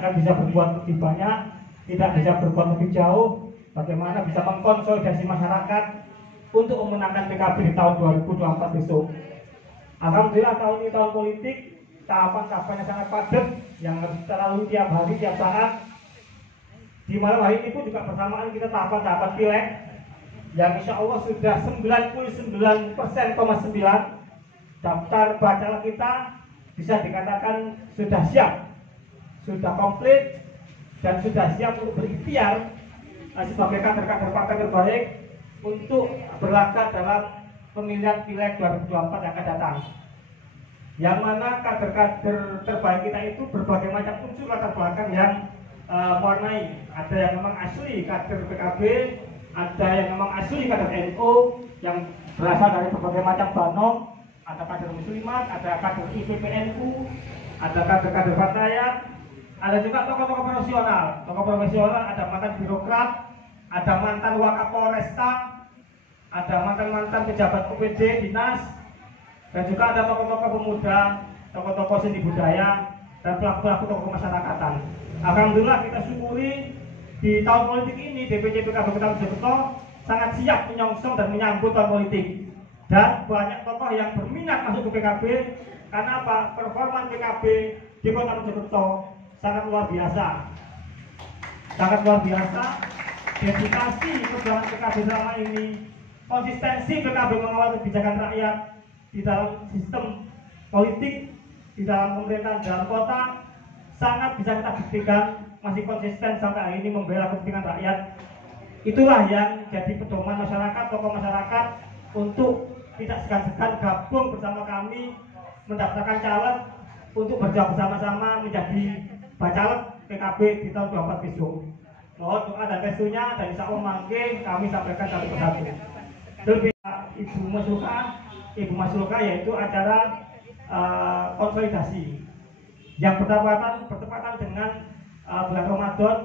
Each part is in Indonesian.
akan bisa berbuat lebih banyak, tidak bisa berbuat lebih jauh, bagaimana bisa mengkonsolidasi masyarakat untuk memenangkan PKB di tahun 2024 besok. Alhamdulillah tahun ini tahun politik, tahapan-tahapannya sangat padat yang harus kita lalui tiap hari, tiap saat. Di malam hari ini pun juga bersamaan kita tahapan-tahapan pileg yang insya Allah sudah 99,9% daftar bacalek kita bisa dikatakan sudah siap, sudah komplit, dan sudah siap untuk berikhtiar sebagai kader-kader partai terbaik untuk berlaga dalam pemilihan pileg 2024 yang akan datang. Yang mana kader-kader terbaik kita itu berbagai macam unsur latar belakang yang mewarnai. Ada yang memang asli kader PKB, ada yang memang asli kader NU yang berasal dari berbagai macam banom, ada kader muslimat, ada kader IPPNU, ada kader-kader Fatayat, ada juga tokoh-tokoh profesional, ada mantan birokrat, ada mantan Wakapolresta, ada mantan pejabat OPD dinas, dan juga ada tokoh-tokoh pemuda, tokoh-tokoh seni budaya, dan pelaku-pelaku tokoh masyarakatan. Alhamdulillah kita syukuri di tahun politik ini DPC PKB Kota Mojokerto sangat siap menyongsong dan menyambut tahun politik. Dan banyak tokoh yang berminat masuk ke PKB karena apa? Performa PKB di Kota Mojokerto sangat luar biasa. Sangat luar biasa. Dedikasi perjuangan PKB selama ini, konsistensi PKB mengawal kebijakan rakyat di dalam sistem politik, di dalam pemerintahan dalam kota, sangat bisa kita buktikan masih konsisten sampai hari ini membela kepentingan rakyat. Itulah yang jadi pedoman masyarakat, tokoh masyarakat untuk tidak segan-segan gabung bersama kami mendaftarkan caleg untuk berjuang bersama-sama menjadi bacaleg PKB di tahun 2024 besok. Mohon doa dan restunya dan insya Allah mangke kami sampaikan satu persatu. Lebih Ibu Masruka yaitu acara konsolidasi yang bertepatan dengan bulan Ramadan,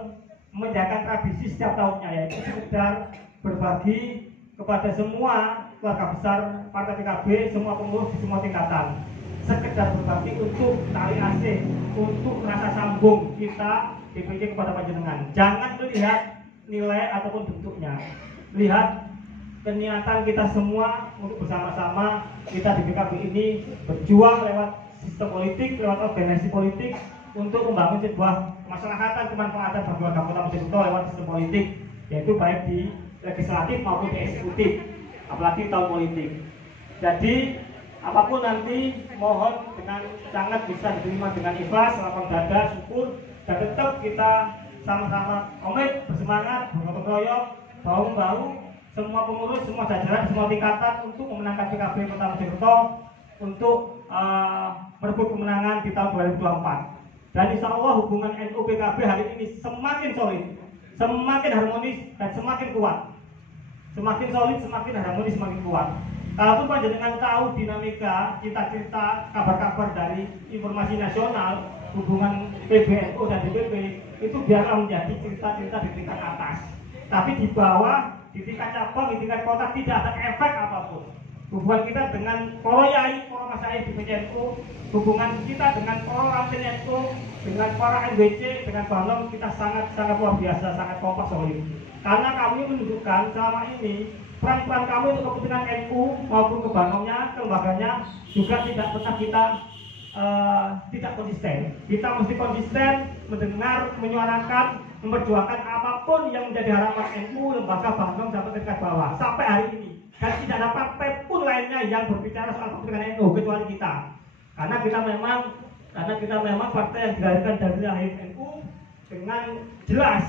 menjaga tradisi setiap tahunnya, yaitu sekedar berbagi kepada semua keluarga besar partai PKB, semua pengurus di semua tingkatan, sekedar berbagi untuk tali asih, untuk rasa sambung kita DPC kepada panjenengan. Jangan melihat nilai ataupun bentuknya, lihat keniatan kita semua untuk bersama-sama kita di PKB ini berjuang lewat sistem politik, lewat organisasi politik untuk membangun sebuah kemasyarakatan kemanfaatan bagi warga Kota Mojokerto lewat sistem politik, yaitu baik di legislatif maupun di eksekutif, apalagi tahun politik. Jadi apapun nanti mohon dengan sangat bisa diterima dengan ikhlas, lapang dada, syukur, dan tetap kita sama-sama komit, bersemangat, bergotong royong, bahu-bahu, semua pengurus, semua jajaran, semua tingkatan untuk memenangkan PKB Kota Mojokerto untuk merebut kemenangan di tahun 2024. Dan insya Allah hubungan NU PKB hari ini semakin solid, semakin harmonis, dan semakin kuat. Semakin solid, semakin harmonis, semakin kuat. Kalaupun panjenengan tahu dinamika, cita-cita, kabar-kabar dari informasi nasional, hubungan PBNU dan DPP, itu biarlah menjadi cerita-cerita di tingkat atas. Tapi di bawah, di tingkat cabang, di tingkat kota tidak ada efek apapun. Hubungan kita dengan para yai, para masyayikh di PCNU, hubungan kita dengan para rantin NU, dengan para MWC, dengan Banom, kita sangat luar biasa, sangat kompak solid. Karena kami menunjukkan selama ini peran-peran kami untuk kepentingan NU maupun ke Banomnya, ke lembaganya juga tidak pernah kita tidak konsisten. Kita mesti konsisten mendengar, menyuarakan, memperjuangkan apapun yang menjadi harapan NU, lembaga Banom sampai tingkat bawah sampai hari ini. Dan tidak ada partai pun lainnya yang berbicara soal kepentingan NU kecuali kita. Karena kita memang partai yang dilahirkan dari lahir NU dengan jelas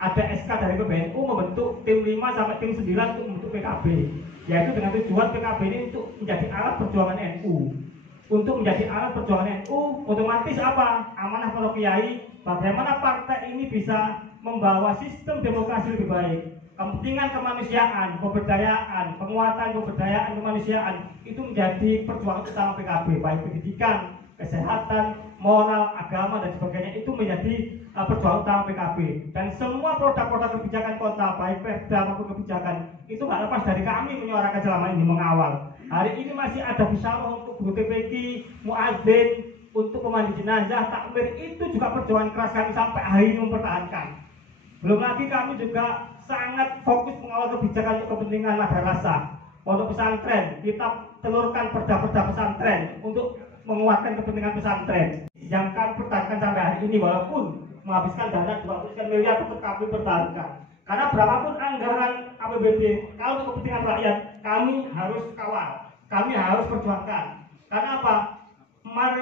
ada SK dari PBNU membentuk tim 5 sampai tim 9 untuk membentuk PKB, yaitu dengan tujuan PKB ini untuk menjadi alat perjuangan NU. Untuk menjadi alat perjuangan NU, otomatis apa? Amanah para kiai, bagaimana partai ini bisa membawa sistem demokrasi lebih baik, kepentingan kemanusiaan, pemberdayaan, penguatan pemberdayaan kemanusiaan itu menjadi perjuangan utama PKB, baik pendidikan, kesehatan, moral, agama dan sebagainya itu menjadi perjuangan utama PKB. Dan semua produk-produk kebijakan kota, baik perda maupun kebijakan itu nggak lepas dari kami menyuarakan selama ini, mengawal. Hari ini masih ada bisyarah untuk guru TPQ, muadzin, untuk pemandi jenazah, takmir, itu juga perjuangan keras kami sampai hari ini mempertahankan. Belum lagi kami juga sangat fokus mengawal kebijakan untuk kepentingan madrasah, pondok pesantren. Kita telurkan perda-perda pesantren untuk menguatkan kepentingan pesantren yang kami pertahankan sampai hari ini, walaupun menghabiskan dana 20 miliar tetap kami pertahankan. Karena berapapun anggaran APBD, kalau untuk kepentingan rakyat, kami harus kawal, kami harus perjuangkan. Karena apa?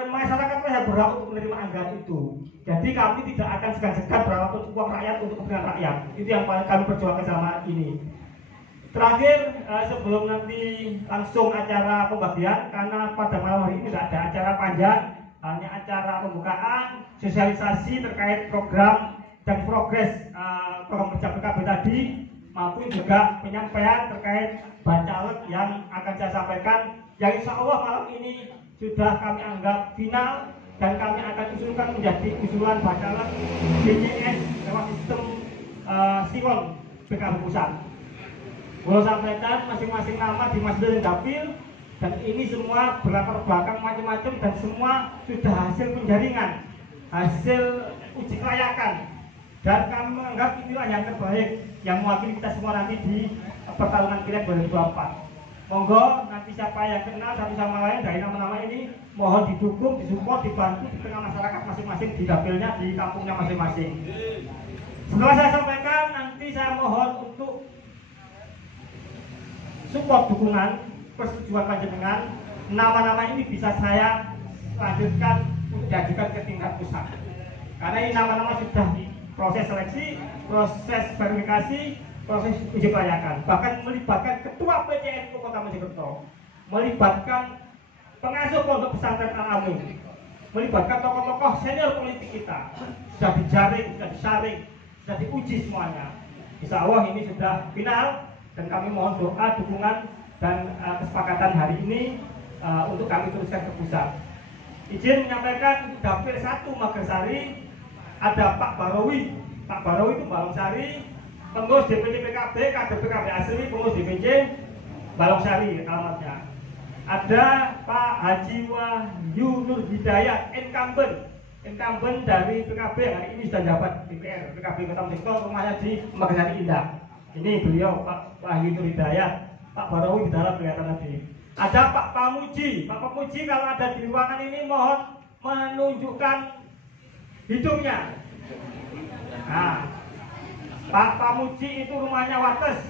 Masyarakat saya berhak untuk menerima anggaran itu. Jadi kami tidak akan segan-segan berapapun uang rakyat untuk kepentingan rakyat. Itu yang kami perjuangkan selama ini. Terakhir, sebelum nanti langsung acara pembagian, karena pada malam hari ini tidak ada acara panjang, hanya acara pembukaan, sosialisasi terkait program dan progres program kerja PKB tadi, maupun juga penyampaian terkait bacalek yang akan saya sampaikan, yang insya Allah malam ini sudah kami anggap final dan kami akan usulkan menjadi usulan bacalek DJS lewat sistem Siwon PKB pusat. Boleh sampaikan masing-masing nama di Masjid Dapil, dan ini semua berlatar belakang macam-macam dan semua sudah hasil penjaringan, hasil uji kelayakan, dan kami menganggap inilah yang terbaik yang mewakili kita semua nanti di pertarungan Pileg 2024. Monggo nanti siapa yang kenal satu sama lain dari nama-nama ini mohon didukung, disupport, dibantu di tengah masyarakat masing-masing di dapilnya, di kampungnya masing-masing. Setelah saya sampaikan, nanti saya mohon untuk support, dukungan, persetujuan panjenengan. Nama-nama ini bisa saya lanjutkan untuk diajukan ke tingkat pusat. Karena ini nama-nama sudah proses seleksi, proses verifikasi, proses uji kelayakan. Bahkan melibatkan ketua PCNU Kota Mojokerto, melibatkan pengasuh pondok pesantren Al-Amin, melibatkan tokoh-tokoh senior politik kita. Sudah dijaring, sudah disaring, sudah diuji semuanya. Insya Allah ini sudah final. Dan kami mohon doa, dukungan, dan kesepakatan hari ini untuk kami teruskan ke pusat. Izin menyampaikan Dapil 1 Magersari ada Pak Barowi. Pak Barowi itu Balongsari, pengurus DPC PKB, kader PKB asli, pengurus DPC Balongsari alamatnya. Ada Pak Haji Wahyu Nur Hidayat, incumbent dari PKB yang hari ini sudah dapat DPR PKB Kota Mojokerto, rumahnya di Magersari Indah. Ini beliau Pak Wahyu Nur Hidayat, Pak Barowi di dalam kelihatan tadi. Ada Pak Pamuji. Pak Pamuji kalau ada di ruangan ini mohon menunjukkan hidungnya. Nah, Pak Pamuji itu rumahnya Wates.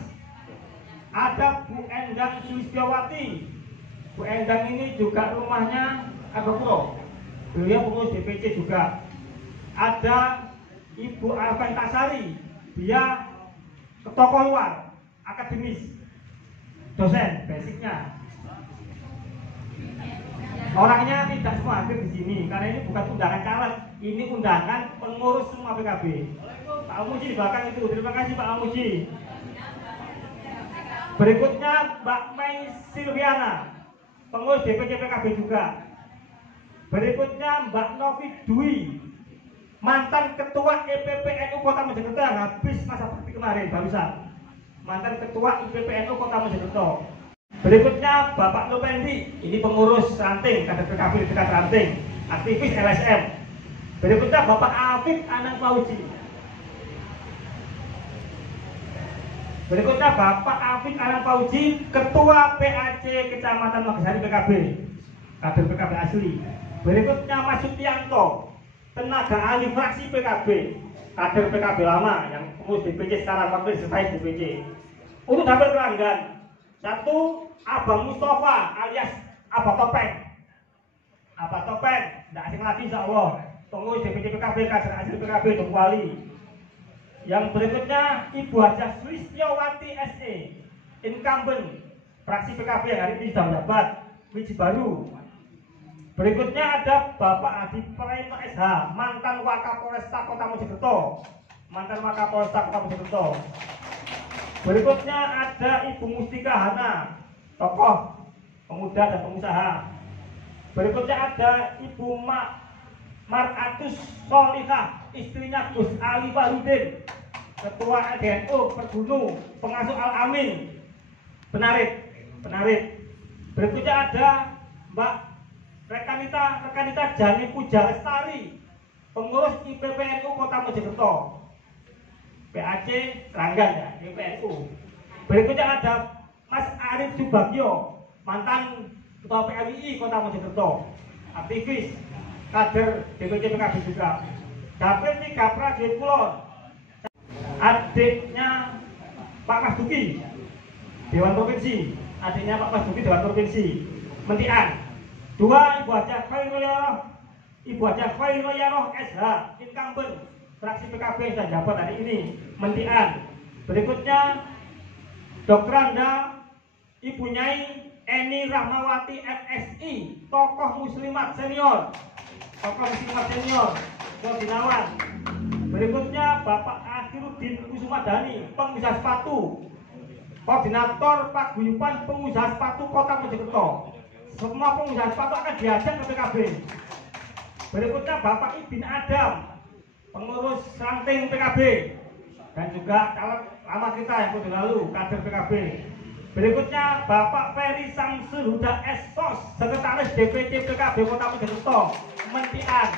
Ada Bu Endang Sulistiawati. Bu Endang ini juga rumahnya Agropuro. Beliau pengurus DPC juga. Ada Ibu Arventasari. Dia tokoh luar, akademis, dosen, basicnya. Orangnya tidak semua hadir di sini karena ini bukan undangan caleg, ini undangan pengurus semua PKB. Pak Amuji di belakang itu, terima kasih Pak Amuji. Berikutnya Mbak Mei Silviana, pengurus DPC PKB juga. Berikutnya Mbak Novi Dwi, mantan ketua IPPNU Kota Mojokerto yang habis masa bakti kemarin barusan. Mantan ketua IPPNU Kota Mojokerto. Berikutnya Bapak Lupendi, ini pengurus ranting, kader PKB dekat ranting, aktivis LSM. Berikutnya Bapak Afif Anang Fauzi. Berikutnya Bapak Afif Anang Fauzi, ketua PAC Kecamatan Magersari PKB, kader PKB asli. Berikutnya Mas Sutianto, tenaga ahli fraksi PKB, kader PKB lama yang pengurus DPC secara waktu selesai DPC. Untuk dapil pelanggan, satu Abang Mustafa alias Abah Topeng. Abah Topeng, tidak asing lagi insya Allah, pengurus DPC PKB, kader asli PKB Dongwali. Yang berikutnya Ibu Hajah Sulistiawati SE, incumbent fraksi PKB yang hari ini sudah mendapat biji baru. Berikutnya ada Bapak Adi Praetno SH, mantan Wakapolresta Kota Mojokerto. Berikutnya ada Ibu Mustika Hana, tokoh pemuda dan pengusaha. Berikutnya ada Ibu Mar'atus Solihah, istrinya Gus Ali Farudin, ketua LDNU Pergunu, pengasuh Al-Amin, penarik. Berikutnya ada Mbak Rekanita Jani Puja Lestari, pengurus IPPNU Kota Mojokerto, PAC Ranggan ya, IPPNU. Berikutnya ada Mas Arif Subagio, mantan Ketua PMI Kota Mojokerto, aktivis, kader DPC PKB juga. Dapil 3 Prajurit Kulon, adiknya Pak Mas Duki, Dewan Provinsi, adiknya Pak Mas Duki Dewan Provinsi, Mentian. 2 Ibu Hajah Khairoyaroh SH, incumbent fraksi PKB dan jabat hari ini, Mentian. Berikutnya Dr. Anda Ibu Nyai Eni Rahmawati MSI, tokoh muslimat senior, Sodinawan. Berikutnya Bapak Akhiruddin Kusumadani, pengusaha sepatu, koordinator paguyuban pengusaha sepatu Kota Mojokerto. Semua pengusaha sepatu akan diajak ke PKB. Berikutnya Bapak Ibn Adam, pengurus ranting PKB, dan juga caleg lama kita yang sudah lalu, kader PKB. Berikutnya Bapak Ferry Samsul Huda Esos, sekretaris DPC PKB Kota Mojokerto, Mentian.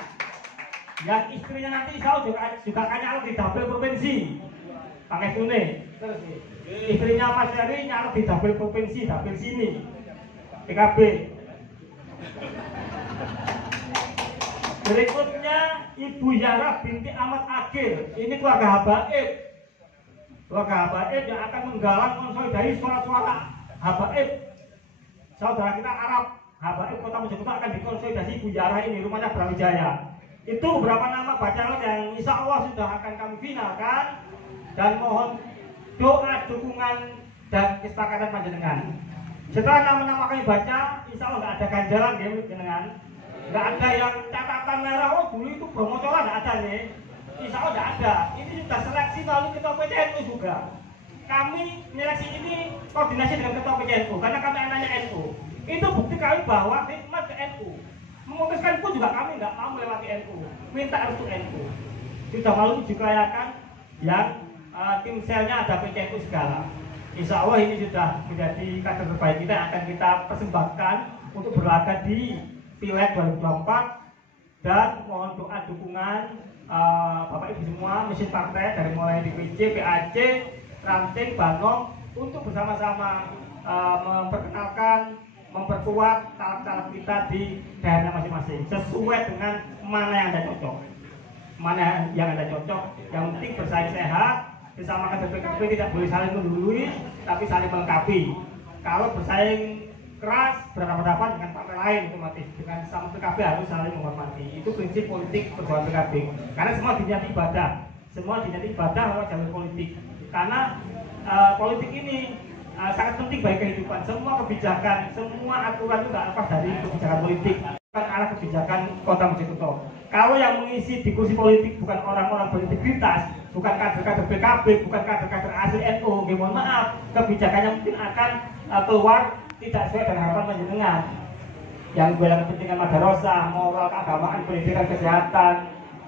Yang istrinya nanti insya Allah juga akan nyalek di dapil provinsi, pakai tune. Terus istrinya Mas Ferry nyalek di dapil provinsi, dapil sini, PKB. Berikutnya Ibu Yara binti Ahmad Agil, ini keluarga habaib. Keluarga habaib yang akan menggalang konsolidasi suara-suara habaib. Saudara kita Arab habaib Kota Mojokerto akan dikonsolidasi Ibu Yara ini, rumahnya Brawijaya. Itu beberapa nama bacalek yang insya Allah sudah akan kami finalkan, dan mohon doa, dukungan, dan kesepakatan panjenengan. Setelah nama-nama kami baca, insya Allah nggak ada ganjalan ya jenengan, nggak ada yang catatan merah, oh dulu itu Bromo Cola, nggak ada nih. Insya Allah nggak ada. Ini sudah seleksi melalui Ketua PCNU juga. Kami menyeleksi ini koordinasi dengan Ketua PCNU karena kami anaknya NU. Itu bukti kami bahwa khidmat ke NU. Memutuskan pun juga kami nggak mau melewati NU, minta restu NU. Sudah malu dikelayakan yang tim selnya ada PCNU segala. Insya Allah ini sudah menjadi kader terbaik kita yang akan kita persembahkan untuk berlaga di Pileg 2024, dan mohon doa dukungan Bapak Ibu semua, mesin partai dari mulai DPC, PAC, Ranting, Banong, untuk bersama-sama memperkenalkan, memperkuat caleg-caleg kita di daerah masing-masing sesuai dengan mana yang Anda cocok. Yang penting bersaing sehat, bersama kader PKB tidak boleh saling mendului, tapi saling melengkapi. Kalau bersaing keras, berhadapan dengan partai lain, otomatis dengan sama PKB harus saling menghormati. Itu prinsip politik perjuangan PKB. Karena semua diniati ibadah, lewat jalur politik. Karena politik ini sangat penting bagi kehidupan. Semua kebijakan, semua aturan itu tidak lepas dari kebijakan politik. Bukan arah kebijakan Kota Mojokerto. Kalau yang mengisi di kursi politik bukan orang-orang berintegritas, bukan kader-kader PKB, bukan kader-kader asli NU, mohon maaf, kebijakannya mungkin akan keluar tidak sesuai dengan harapan panjenengan. Yang bela kepentingan madrasah, moral, keagamaan, pendidikan, kesehatan,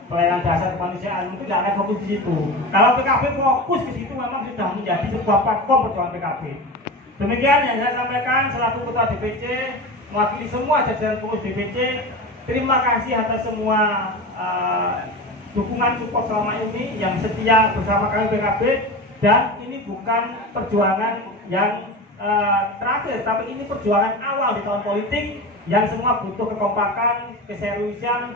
pelayanan dasar kemanusiaan, mungkin tidak akan fokus di situ. Kalau PKB fokus ke situ memang sudah menjadi sebuah platform perjuangan PKB. Demikian yang saya sampaikan selaku Ketua DPC, mewakili semua jajaran pengurus DPC. Terima kasih atas semua dukungan support selama ini yang setia bersama kami PKB, dan ini bukan perjuangan yang terakhir, tapi ini perjuangan awal di tahun politik yang semua butuh kekompakan, keseriusan,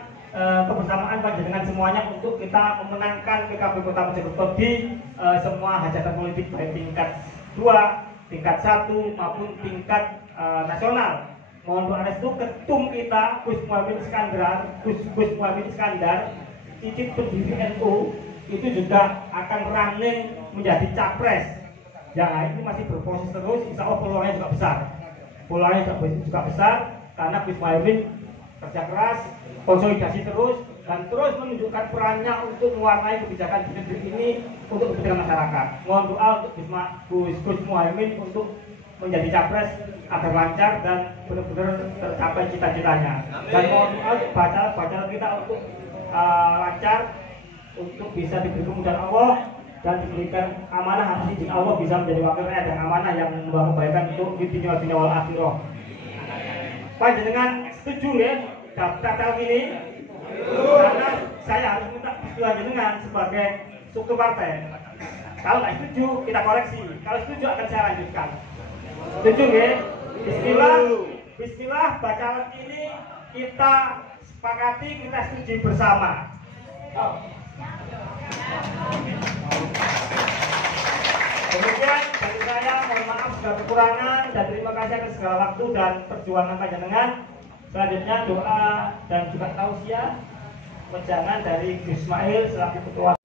kebersamaan panjenengan semuanya untuk kita memenangkan PKB Kota Mojokerto di semua hajatan politik baik tingkat 2, tingkat 1 maupun tingkat nasional. Mohon doa restu ketum kita Gus Muhaimin Iskandar, titik pendiri NU, itu juga akan running menjadi capres. Ya, ini masih berproses terus, insya Allah peluangnya juga besar, karena Gus Muhaimin kerja keras, konsolidasi terus, dan terus menunjukkan perannya untuk mewarnai kebijakan ini untuk kepentingan masyarakat. Mohon doa untuk Gus Muhaimin untuk menjadi capres agar lancar dan benar-benar tercapai cita-citanya. Dan mohon doa untuk bacaan kita untuk lancar, untuk bisa diberi kemudahan Allah dan diberikan amanah atas izin Allah, bisa menjadi wakil rakyat yang amanah yang membawa kebaikan untuk dunia wal akhirah. Panjenengan setuju ya daftar ini? Karena saya harus minta persetujuan jenengan sebagai struktur partai. Kalau nggak setuju, kita koreksi. Kalau setuju akan saya lanjutkan. Setuju ya? Bismillah, Bismillah, bacaan ini kita sepakati, kita setuju bersama. Kemudian dari saya mohon maaf segala kekurangan dan terima kasih atas segala waktu dan perjuangan panjenengan. Selanjutnya doa dan juga tausiah wejangan dari Gus Ismail selaku Ketua